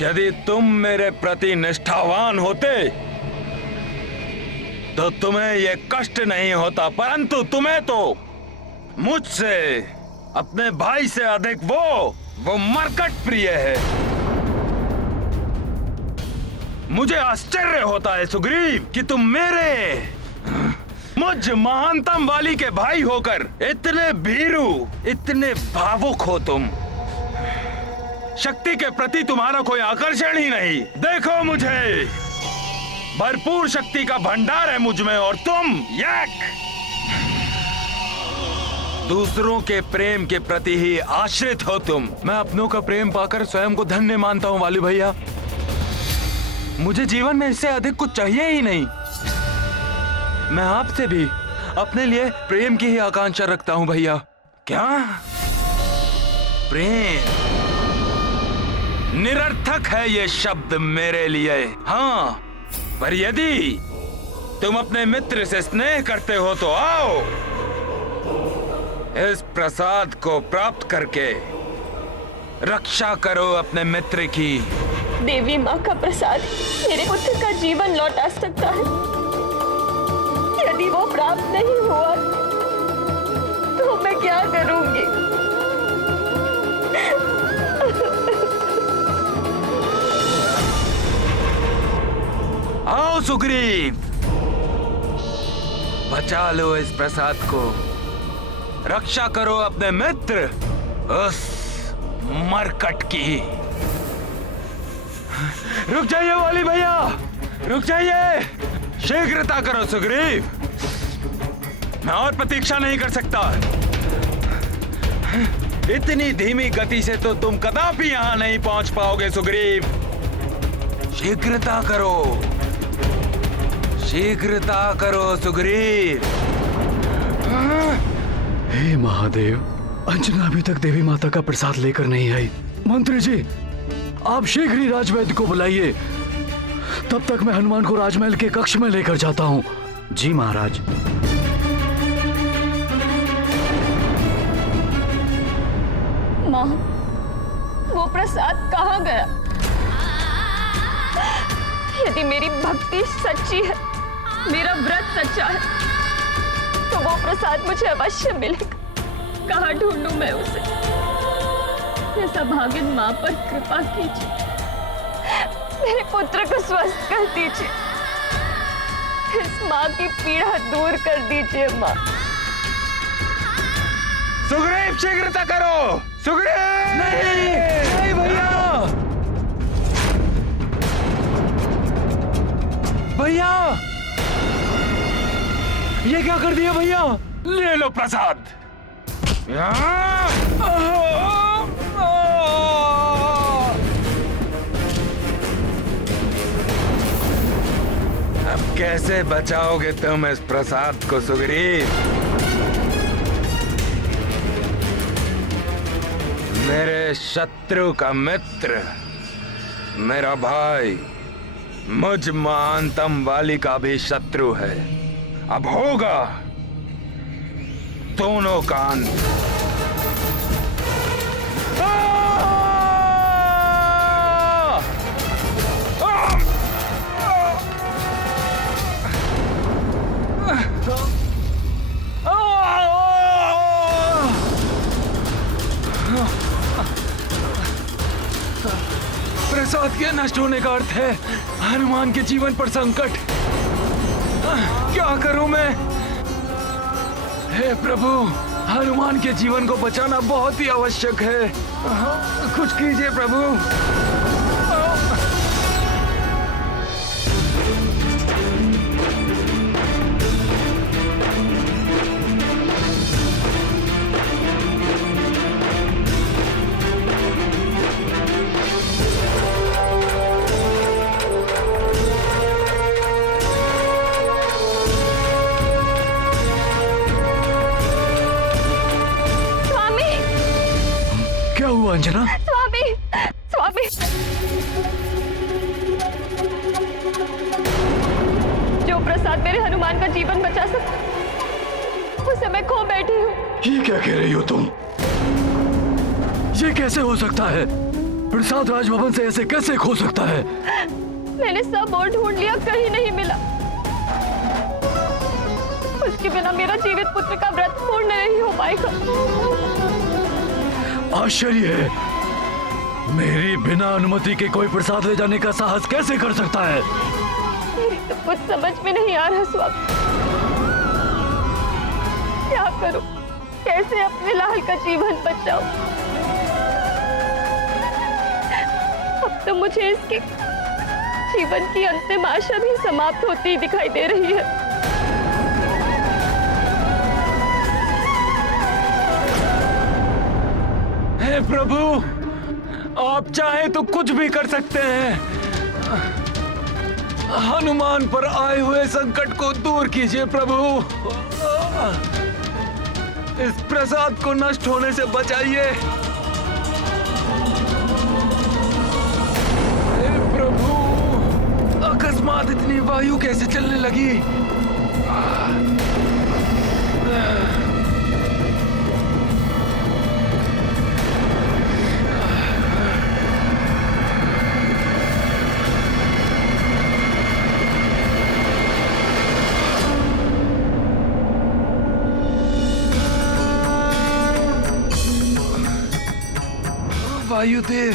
यदि तुम मेरे प्रति निष्ठावान होते तो तुम्हें ये कष्ट नहीं होता, परंतु तुम्हें तो मुझसे, अपने भाई से अधिक वो मरकट प्रिय है। मुझे आश्चर्य होता है सुग्रीव कि तुम मुझ महानतम वाली के भाई होकर इतने भीरू, इतने भावुक हो। तुम शक्ति के प्रति तुम्हारा कोई आकर्षण ही नहीं। देखो मुझे, भरपूर शक्ति का भंडार है मुझ में, और तुम दूसरों के प्रेम के प्रति ही आश्रित हो। तुम, मैं अपनों का प्रेम पाकर स्वयं को धन्य मानता हूँ वाली भैया। मुझे जीवन में इससे अधिक कुछ चाहिए ही नहीं। मैं आपसे भी अपने लिए प्रेम की ही आकांक्षा रखता हूँ भैया। क्या प्रेम? निरर्थक है ये शब्द मेरे लिए। हाँ, पर यदि तुम अपने मित्र से स्नेह करते हो तो आओ, इस प्रसाद को प्राप्त करके रक्षा करो अपने मित्र की। देवी माँ का प्रसाद मेरे पुत्र का जीवन लौटा सकता है। यदि वो प्राप्त नहीं हुआ तो मैं क्या करूंगी? आओ सुग्रीव, बचा लो इस प्रसाद को, रक्षा करो अपने मित्र उस मरकट की। रुक जाइए वाली भैया, रुक जाइए, शीघ्रता करो सुग्रीव, मैं और प्रतीक्षा नहीं कर सकता। इतनी धीमी गति से तो तुम कदापि यहां नहीं पहुंच पाओगे सुग्रीव। शीघ्रता करो, शीघ्रता करो सुग्रीव। हे महादेव, अंजना अभी तक देवी माता का प्रसाद लेकर नहीं आई। मंत्री जी, आप शीघ्र ही राजवैद्य को बुलाइए। तब तक मैं हनुमान को राजमहल के कक्ष में लेकर जाता हूँ। जी महाराज। माँ, वो प्रसाद कहाँ गया? यदि मेरी भक्ति सच्ची है, मेरा व्रत सच्चा है, तो वो प्रसाद मुझे अवश्य मिलेगा। कहाँ ढूंढूं मैं उसे? ऐसा भागिन माँ पर कृपा कीजिए, मेरे पुत्र को स्वस्थ कर दीजिए, इस माँ की पीड़ा दूर कर दीजिए माँ। सुग्रीव, शीघ्रता करो सुग्रीव। नहीं भैया, भैया ये क्या कर दिया भैया? ले लो प्रसाद। अब कैसे बचाओगे तुम इस प्रसाद को सुग्रीव? मेरे शत्रु का मित्र, मेरा भाई, मुझ महानतम वाली का भी शत्रु है। अब होगा दोनों का अंत। प्रसाद के नष्ट होने का अर्थ है हनुमान के जीवन पर संकट। क्या करूं मैं? हे प्रभु, हनुमान के जीवन को बचाना बहुत ही आवश्यक है। कुछ कीजिए प्रभु। क्या हुआ अंजना? स्वामी, स्वामी, जो प्रसाद मेरे हनुमान का जीवन बचा सकता, उसे मैं खो बैठी हूँ। ये क्या कह रही हो तुम? ये कैसे हो सकता है? प्रसाद राजभवन से ऐसे कैसे खो सकता है? मैंने सब और ढूंढ लिया, कहीं नहीं मिला। उसके बिना मेरा जीवित पुत्र का व्रत पूर्ण नहीं हो पाएगा। आश्चर्य है, मेरी बिना अनुमति के कोई प्रसाद ले जाने का साहस कैसे कर सकता है? मेरी तो कुछ समझ में नहीं आ रहा स्वामी। क्या करूं? कैसे अपने लाल का जीवन बचाऊं? अब तो मुझे इसके जीवन की अंतिम आशा भी समाप्त होती दिखाई दे रही है। हे प्रभु, आप चाहे तो कुछ भी कर सकते हैं। हनुमान पर आए हुए संकट को दूर कीजिए प्रभु। इस प्रसाद को नष्ट होने से बचाइए। हे प्रभु, अकस्मात इतनी वायु कैसे चलने लगी? वायुदेव,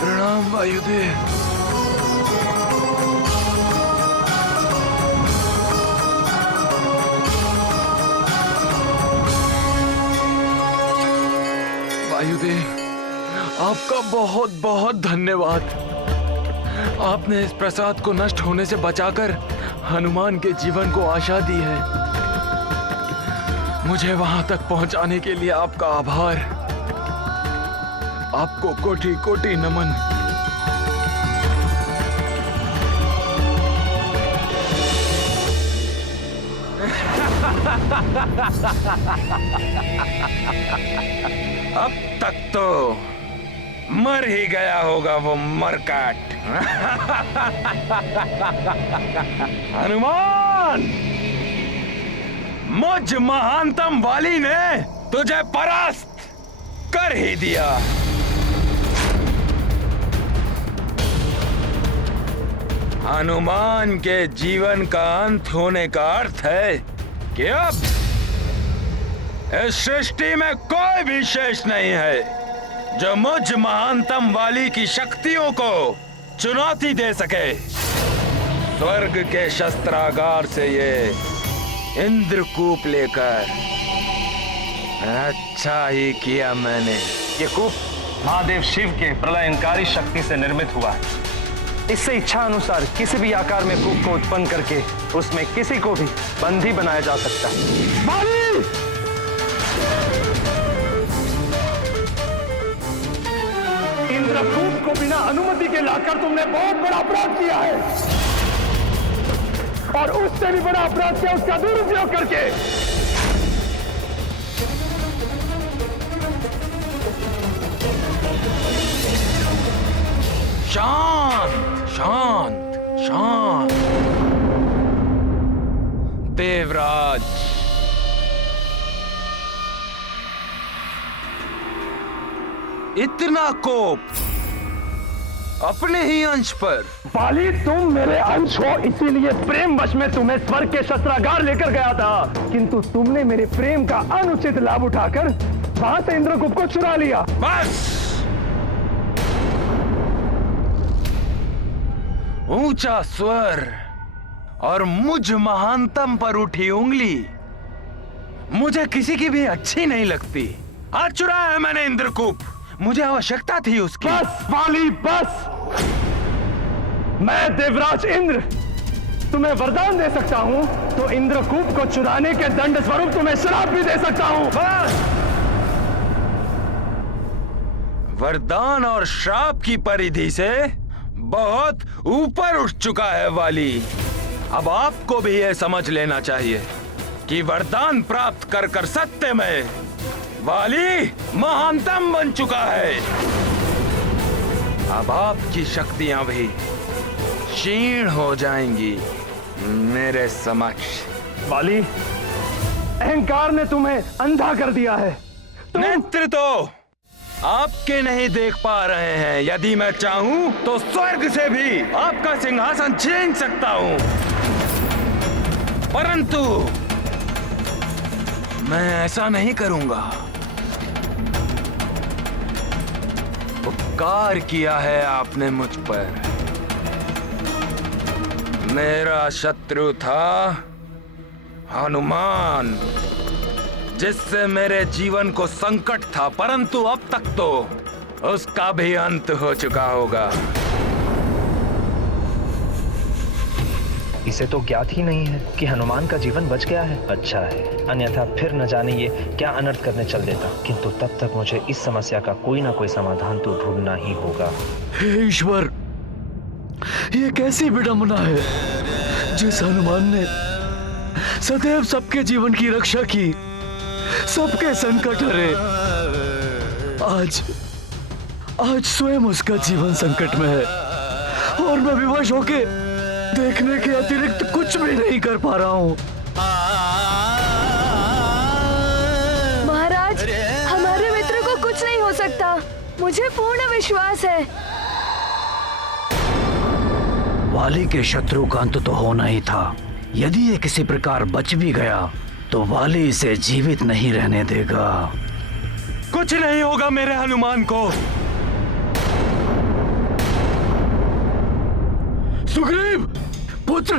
प्रणाम वायुदेव। वायुदेव, आपका बहुत बहुत धन्यवाद। आपने इस प्रसाद को नष्ट होने से बचाकर हनुमान के जीवन को आशा दी है। मुझे वहां तक पहुंचाने के लिए आपका आभार। आपको कोटि कोटि नमन। अब तक तो मर ही गया होगा वो मरकाट। हनुमान, मुझ महानतम वाली ने तुझे परास्त कर ही दिया। हनुमान के जीवन का अंत होने का अर्थ है कि अब इस सृष्टि में कोई भी शेष नहीं है जो मुझ महानतम वाली की शक्तियों को चुनौती दे सके। स्वर्ग के शस्त्रागार से ये इंद्रकूप लेकर अच्छा ही किया मैंने। ये कूप महादेव शिव के प्रलयंकारी शक्ति से निर्मित हुआ है। इससे इच्छा अनुसार किसी भी आकार में कूप को उत्पन्न करके उसमें किसी को भी बंदी बनाया जा सकता है। बाली! इंद्रकूप को बिना अनुमति के लाकर तुमने बहुत बड़ा अपराध किया है, और उससे भी बड़ा अपराध किया उसका दुरुपयोग करके। शांत शांत शांत। देवराज, इतना कोप अपने ही अंश पर? बाली, तुम मेरे अंश हो, इसीलिए प्रेम वश में तुम्हें स्वर्ग के शस्त्रागार लेकर गया था, किंतु तुमने मेरे प्रेम का अनुचित लाभ उठाकर वहां से इंद्रकूप को चुरा लिया। बस! ऊंचा स्वर और मुझ महानतम पर उठी उंगली मुझे किसी की भी अच्छी नहीं लगती। आज चुराया है मैंने इंद्रकूप, मुझे आवश्यकता थी उसकी। बस बाली, बस! मैं देवराज इंद्र तुम्हें वरदान दे सकता हूं, तो इंद्रकूप को चुराने के दंड स्वरूप तुम्हें श्राप भी दे सकता हूं। बस! वरदान और श्राप की परिधि से बहुत ऊपर उठ चुका है वाली। अब आपको भी यह समझ लेना चाहिए कि वरदान प्राप्त कर कर सत्य में वाली महानतम बन चुका है। अब आपकी शक्तियां भी क्षीण हो जाएंगी मेरे समक्ष। वाली, अहंकार ने तुम्हें अंधा कर दिया है। नेत्र तो आपके नहीं देख पा रहे हैं। यदि मैं चाहूं तो स्वर्ग से भी आपका सिंहासन छीन सकता हूं, परंतु मैं ऐसा नहीं करूंगा। उपकार किया है आपने मुझ पर। मेरा शत्रु था हनुमान, जिससे मेरे जीवन को संकट था, परंतु अब तक तो उसका भी अंत हो चुका होगा। इसे तो ज्ञात ही नहीं है कि हनुमान का जीवन बच गया है। अच्छा है, अन्यथा फिर न जाने ये क्या अनर्थ करने चल देता। किंतु तब तक मुझे इस समस्या का कोई ना कोई समाधान तो ढूंढना ही होगा। हे ईश्वर, ये कैसी विडंबना है। जिस हनुमान ने सदैव सबके जीवन की रक्षा की, सबके संकट हरे, आज स्वयं उसका जीवन संकट में है और मैं विवश होके देखने के अतिरिक्त कुछ भी नहीं कर पा रहा हूँ। महाराज, हमारे मित्र को कुछ नहीं हो सकता, मुझे पूर्ण विश्वास है। वाली के शत्रु का अंत तो होना ही था। यदि ये किसी प्रकार बच भी गया तो वाली इसे जीवित नहीं रहने देगा। कुछ नहीं होगा मेरे हनुमान को। सुग्रीव पुत्र,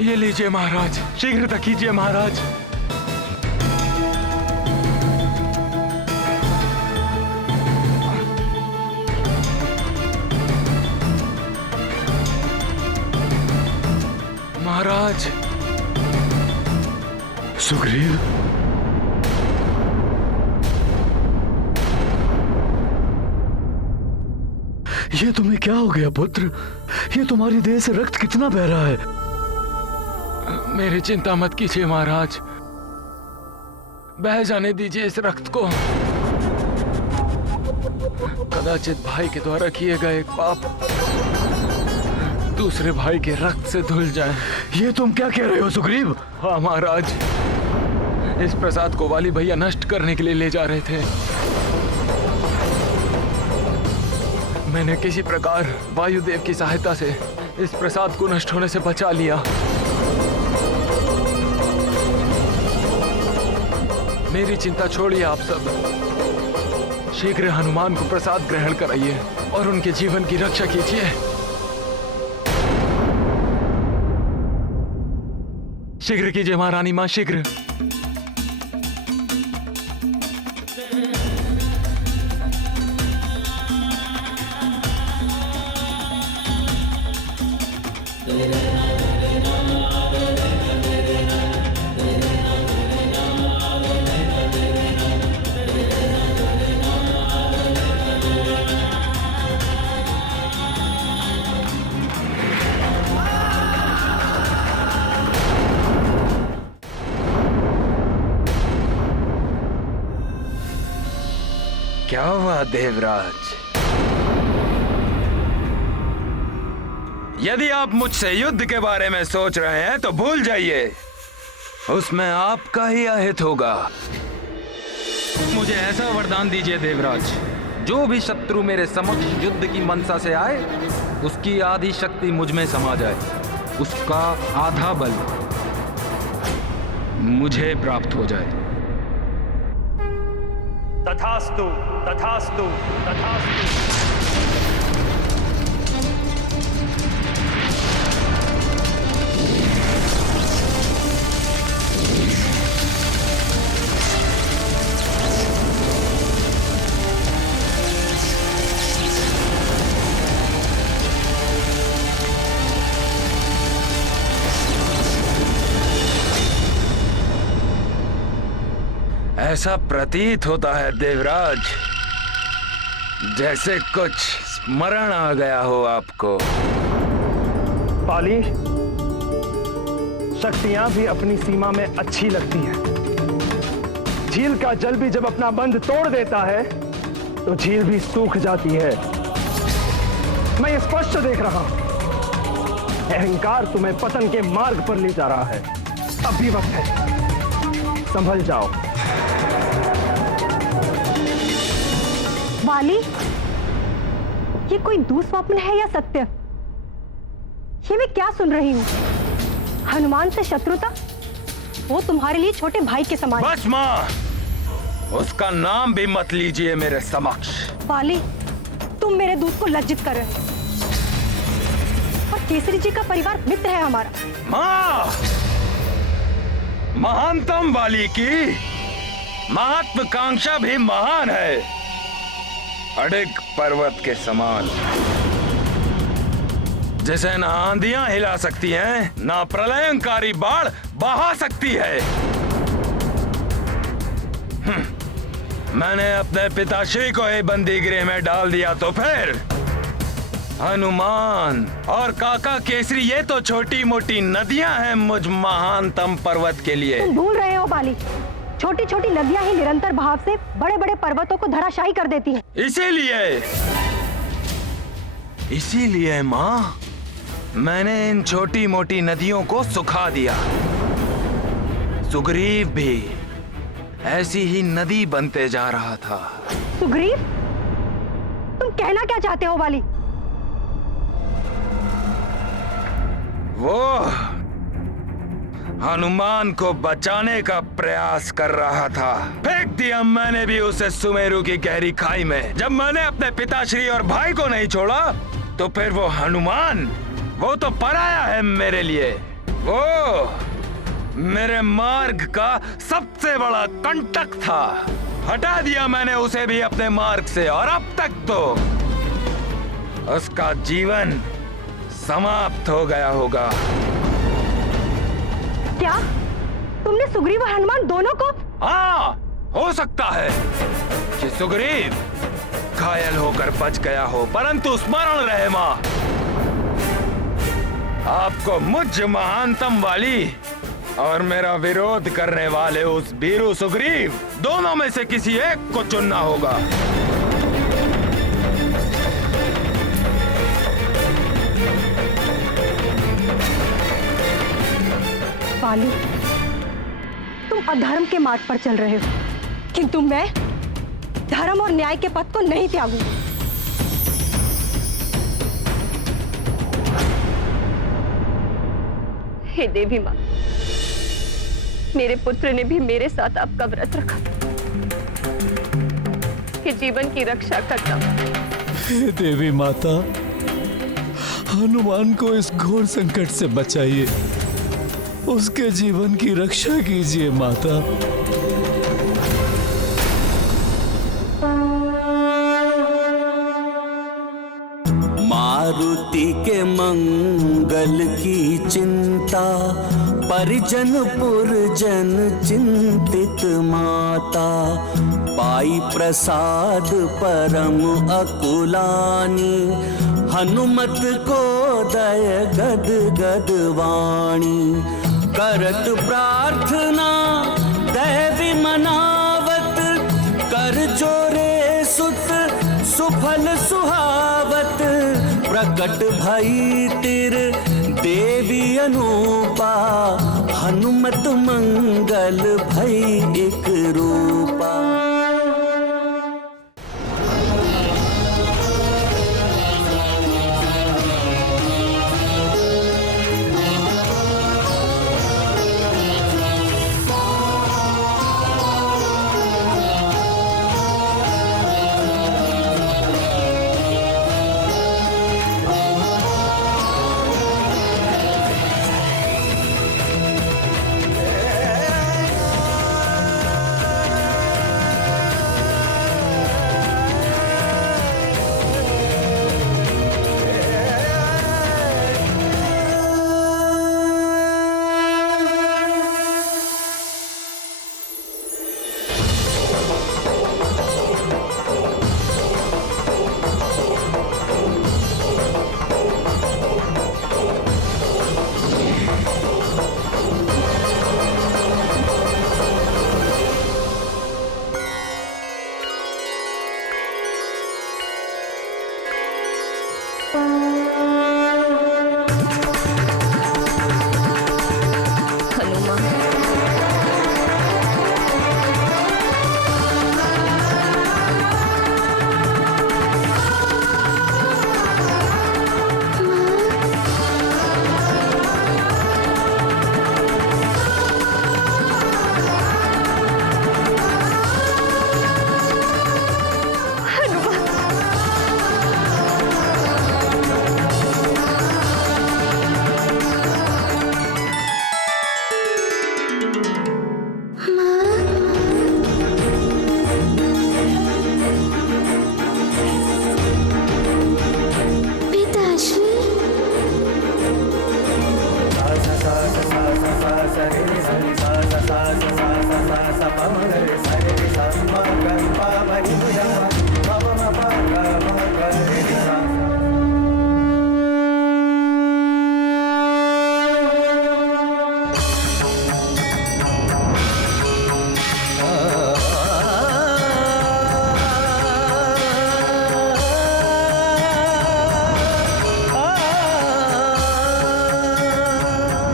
ये लीजिए महाराज, शीघ्र कीजिए महाराज। महाराज। सुग्रीव, ये तुम्हें क्या हो गया पुत्र? ये तुम्हारी देह से रक्त कितना बह रहा है? मेरी चिंता मत कीजिए महाराज, बह जाने दीजिए इस रक्त को। कदाचित भाई के द्वारा किए गए एक पाप दूसरे भाई के रक्त से धुल जाए। ये तुम क्या कह रहे हो सुग्रीव? हाँ महाराज, इस प्रसाद को वाली भैया नष्ट करने के लिए ले जा रहे थे। मैंने किसी प्रकार वायुदेव की सहायता से इस प्रसाद को नष्ट होने से बचा लिया। मेरी चिंता छोड़िए आप सब, शीघ्र हनुमान को प्रसाद ग्रहण कराइए और उनके जीवन की रक्षा कीजिए। शीघ्र कीजिए महारानी मां, शीघ्र। क्या हुआ देवराज? यदि आप मुझसे युद्ध के बारे में सोच रहे हैं तो भूल जाइए, उसमें आपका ही अहित होगा। मुझे ऐसा वरदान दीजिए देवराज, जो भी शत्रु मेरे समक्ष युद्ध की मनसा से आए, उसकी आधी शक्ति मुझ में समा जाए, उसका आधा बल मुझे प्राप्त हो जाए। तथास्तु, तथास्तु, तथास्तु। ऐसा प्रतीत होता है देवराज, जैसे कुछ स्मरण आ गया हो आपको। पाली, शक्तियां भी अपनी सीमा में अच्छी लगती हैं, झील का जल भी जब अपना बंध तोड़ देता है तो झील भी सूख जाती है। मैं ये स्पष्ट देख रहा हूं, अहंकार तुम्हें पतन के मार्ग पर ले जा रहा है। अब भी वक्त है, संभल जाओ। वाली, ये कोई दुःस्वप्न है या सत्य? ये मैं क्या सुन रही हूँ? हनुमान से शत्रुता? वो तुम्हारे लिए छोटे भाई के समान। बस माँ, उसका नाम भी मत लीजिए मेरे समक्ष। वाली, तुम मेरे दूध को लज्जित कर रहे हो। और केसरी जी का परिवार मित्र है हमारा। माँ, महानतम वाली की महत्वाकांक्षा भी महान है, अडिग पर्वत के समान, जिसे ना आंधियां हिला सकती हैं, ना प्रलयंकारी बाढ़ बहा सकती है। मैंने अपने पिताश्री को ही बंदी गृह में डाल दिया तो फिर हनुमान और काका केसरी ये तो छोटी मोटी नदियां हैं मुझ महानतम पर्वत के लिए। तुम भूल रहे हो बाली, छोटी छोटी नदियां ही निरंतर बहाव से बड़े बड़े पर्वतों को धराशायी कर देती हैं। इसीलिए माँ, मैंने इन छोटी मोटी नदियों को सुखा दिया। सुग्रीव भी ऐसी ही नदी बनते जा रहा था। सुग्रीव, तुम कहना क्या चाहते हो बाली? वो हनुमान को बचाने का प्रयास कर रहा था। फेंक दिया मैंने भी उसे सुमेरु की गहरी खाई में। जब मैंने अपने पिताश्री और भाई को नहीं छोड़ा तो फिर वो हनुमान, वो तो पराया है मेरे लिए। वो मेरे मार्ग का सबसे बड़ा कंटक था। हटा दिया मैंने उसे भी अपने मार्ग से, और अब तक तो उसका जीवन समाप्त हो गया होगा। क्या तुमने सुग्रीव और हनुमान दोनों को? हाँ, हो सकता है कि सुग्रीव घायल होकर बच गया हो, परंतु स्मरण रहे माँ, आपको मुझ महानतम वाली और मेरा विरोध करने वाले उस वीरू सुग्रीव, दोनों में से किसी एक को चुनना होगा। वाली, तुम अधर्म के मार्ग पर चल रहे हो, किंतु मैं धर्म और न्याय के पथ को नहीं त्यागूंगी। हे देवी माँ, मेरे पुत्र ने भी मेरे साथ आपका व्रत रखा कि जीवन की रक्षा करना। हे देवी माता, हनुमान को इस घोर संकट से बचाइए, उसके जीवन की रक्षा कीजिए माता। मारुति के मंगल की चिंता, परिजन पुरजन चिंतित माता। पाई प्रसाद परम अकुलानी, हनुमत को दय गद गद वाणी। करत प्रार्थना दैवी मनावत, कर जोरे सुत सुफल सुहावत। प्रकट भई तिर देवी अनूपा, हनुमत मंगल भई एक रूपा।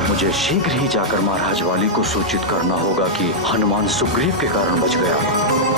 मुझे शीघ्र ही जाकर महाराज वाली को सूचित करना होगा कि हनुमान सुग्रीव के कारण बच गया।